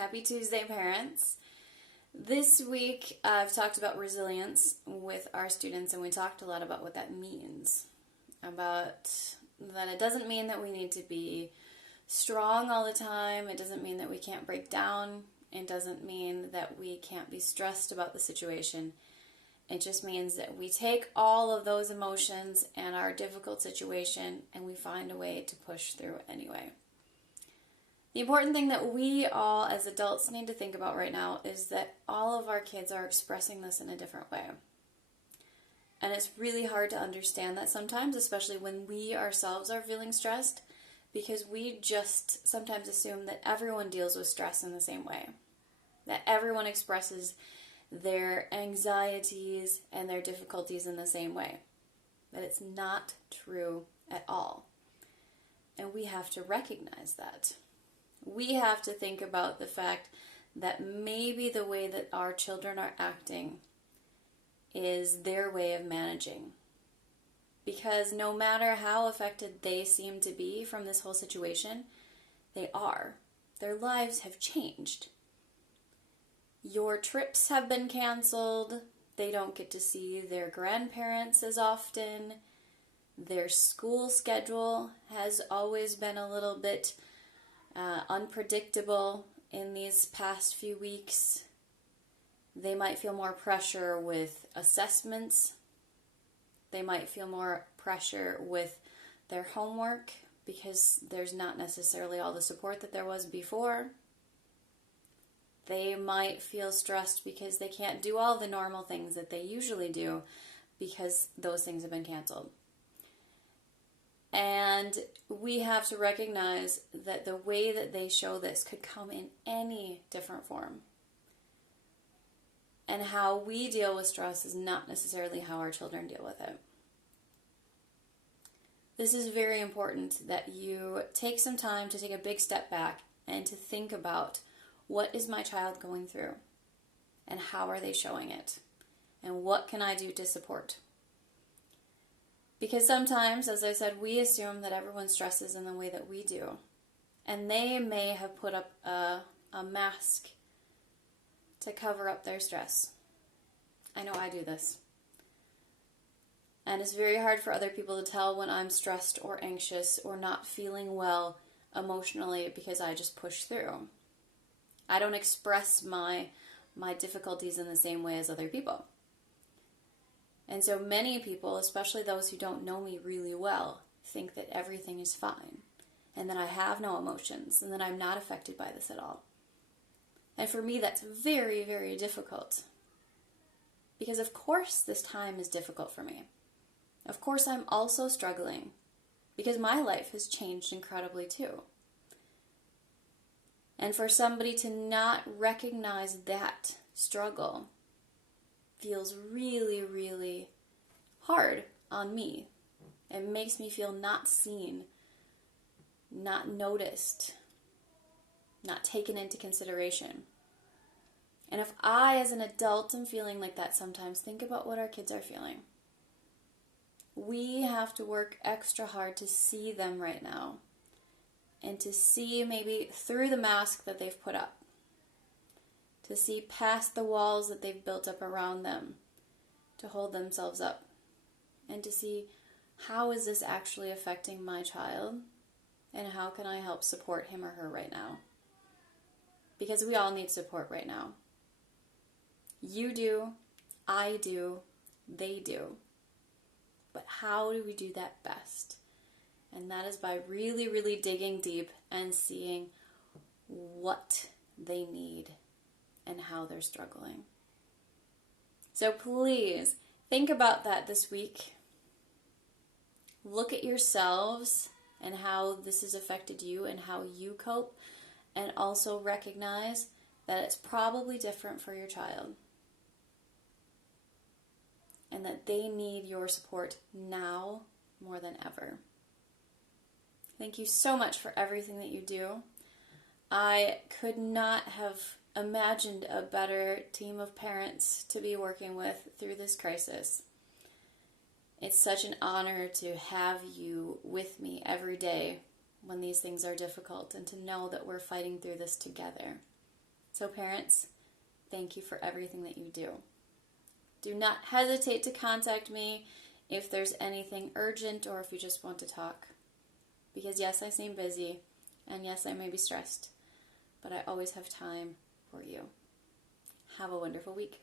Happy Tuesday, parents. This week, I've talked about resilience with our students, and we talked a lot about what that means. About that it doesn't mean that we need to be strong all the time. It doesn't mean that we can't break down. It doesn't mean that we can't be stressed about the situation. It just means that we take all of those emotions and our difficult situation and we find a way to push through anyway. The important thing that we all as adults need to think about right now is that all of our kids are expressing this in a different way. And it's really hard to understand that sometimes, especially when we ourselves are feeling stressed, because we just sometimes assume that everyone deals with stress in the same way. That everyone expresses their anxieties and their difficulties in the same way. That it's not true at all. And we have to recognize that. We have to think about the fact that maybe the way that our children are acting is their way of managing. Because no matter how affected they seem to be from this whole situation, they are. Their lives have changed. Your trips have been canceled. They don't get to see their grandparents as often. Their school schedule has always been a little bit unpredictable in these past few weeks. They might feel more pressure with assessments. They might feel more pressure with their homework because there's not necessarily all the support that there was before. They might feel stressed because they can't do all the normal things that they usually do because those things have been canceled. And we have to recognize that the way that they show this could come in any different form. And how we deal with stress is not necessarily how our children deal with it. This is very important that you take some time to take a big step back and to think about what is my child going through and how are they showing it and what can I do to support. Because sometimes, as I said, we assume that everyone stresses in the way that we do. And they may have put up a mask to cover up their stress. I know I do this. And it's very hard for other people to tell when I'm stressed or anxious or not feeling well emotionally because I just push through. I don't express my difficulties in the same way as other people. And so many people, especially those who don't know me really well, think that everything is fine and that I have no emotions and that I'm not affected by this at all. And for me, that's very, very difficult. Because of course this time is difficult for me. Of course I'm also struggling because my life has changed incredibly too. And for somebody to not recognize that struggle feels really, really hard on me. It makes me feel not seen, not noticed, not taken into consideration. And if I, as an adult, am feeling like that sometimes, think about what our kids are feeling. We have to work extra hard to see them right now and to see maybe through the mask that they've put up. To see past the walls that they've built up around them to hold themselves up. And to see how is this actually affecting my child and how can I help support him or her right now. Because we all need support right now. You do, I do, they do. But how do we do that best? And that is by really, really digging deep and seeing what they need and how they're struggling. So please think about that this week. Look at yourselves and how this has affected you and how you cope, and also recognize that it's probably different for your child and that they need your support now more than ever. Thank you so much for everything that you do. I could not have imagined a better team of parents to be working with through this crisis. It's such an honor to have you with me every day when these things are difficult and to know that we're fighting through this together. So parents, thank you for everything that you do. Do not hesitate to contact me if there's anything urgent or if you just want to talk. Because yes, I seem busy, and yes, I may be stressed, but I always have time for you. Have a wonderful week.